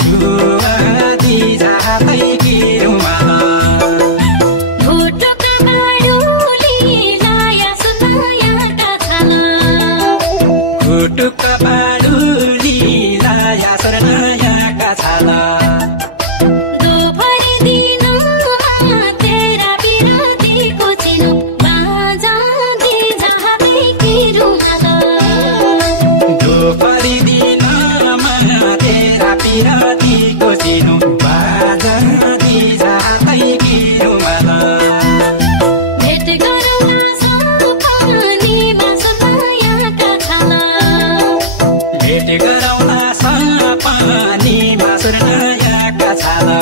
छुवादी जातै कि रुमाल घुटुका बाडुली लाया सुनायाका छाला घुटुका बाडुली लाया सुनायाका छाला दोपहरी दिनमा तेरा बिरतीको चिनो बाजादी जातै कि रुमाल दोपहरी दिनमा तेरा बिरतीको चिनो बाजादी जातै कि रुमाल भेट गरौँला सपनीमा सुनायाका छाला भेट गरौँला सपनीमा सुनायाका छाला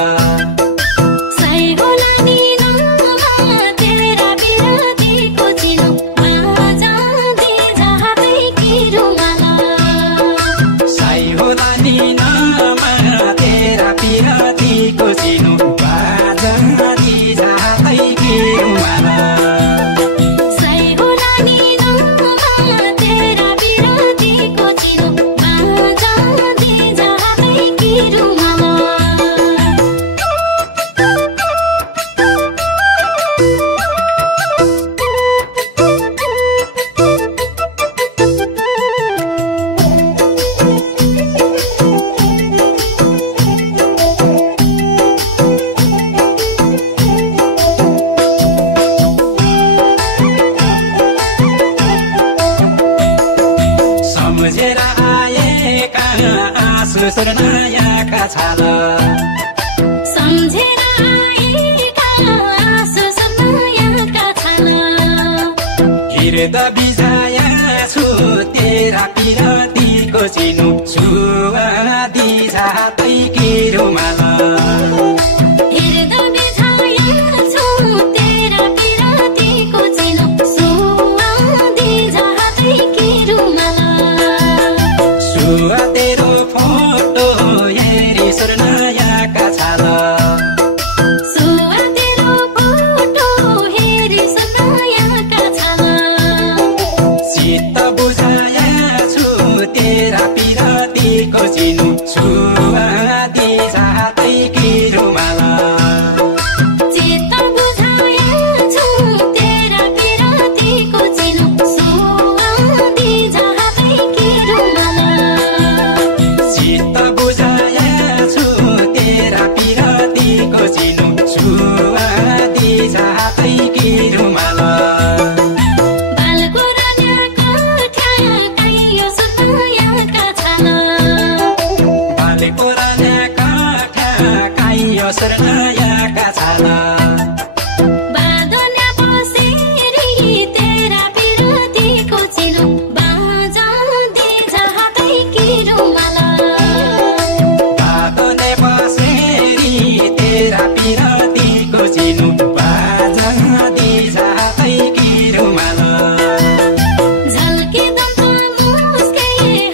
सही होला नि नाममा तेरा बिरतीको चिनो बाजादी जातै कि रुमाल साई होला नि नामा तेरा बिरतीको चिनो बाजादी जातै कि रुमाल सही होला नि नाममा तेरा बिरतीको चिनो बाजादी जातै कि रुमाल सम्झेर आएका आँसु सुनायाका छाला सम्झेर आएका आँसु सुनायाका छाला हृदय बिजाया छु तेरा बिरतीको चिनो छुवादी जातै कि रुमाल हृदय बिछाया छु तेरा बिरतीको चिनो सुवादी जातै कि रुमाल सुवा तेरो फोटो हेरी सुनायाका छाला सुवा तेरो फोटो हेरी सुनायाका छाला चित्त बुझाया छु तेरा बिरतीको चिनो छुवादी जातै कि रुमाल चित्त बुझाया छु तेरा बिरतीको चिनो सुवादी जातै कि रुमाल चित्त बुझाया छु तेरा बिरतीको चिनो छुवादी जातै कि रुमाल बालको राजाको ठ्याकाइयो सुनायाका छाला बालेको राजाका ठ्याकाइयो सुनायाका छाला बाँधन्या बसेरी तेरा बिरतीको चिनो बाजादी जातै कि रुमाल बाटोले बसेरी तेरा बिरतीको चिनो बाजादी जातै कि रुमाल झल्किँदा मुस्के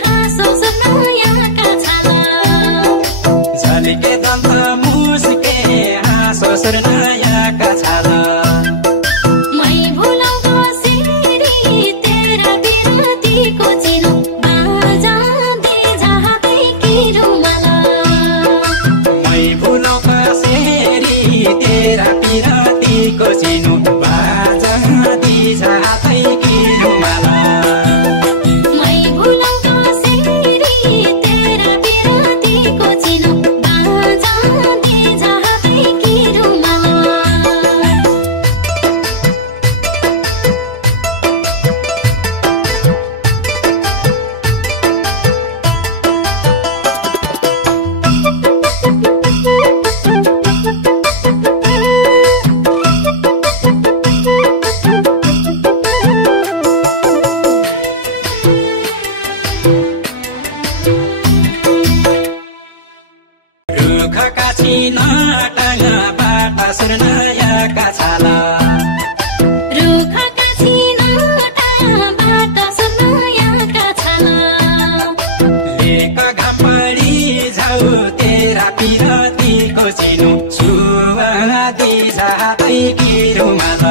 हाँसो सुनायाका छाला झल्के दन्त मुस्के हाँसो सुनायाका छाला मै भुलाउ बसेरी तेरा बिरतीको चिनो बाजादी जातै कि रुमाल मै भुलो बसेरी तेरा बिरतीको चिनो बाजादी जातै कि रुमाल मै भुलाउ बसेरी तेरा बिरतीको चिनो बाजादी जातै कि रुमाल रुखका छिना टाङाबाट सुनायाका छाला रुखका छिनाटाबाट सुनायाका छाला लेक घाम परी झाउ तेरा बिरतीको चिनो छुवादी जातै कि रुमाल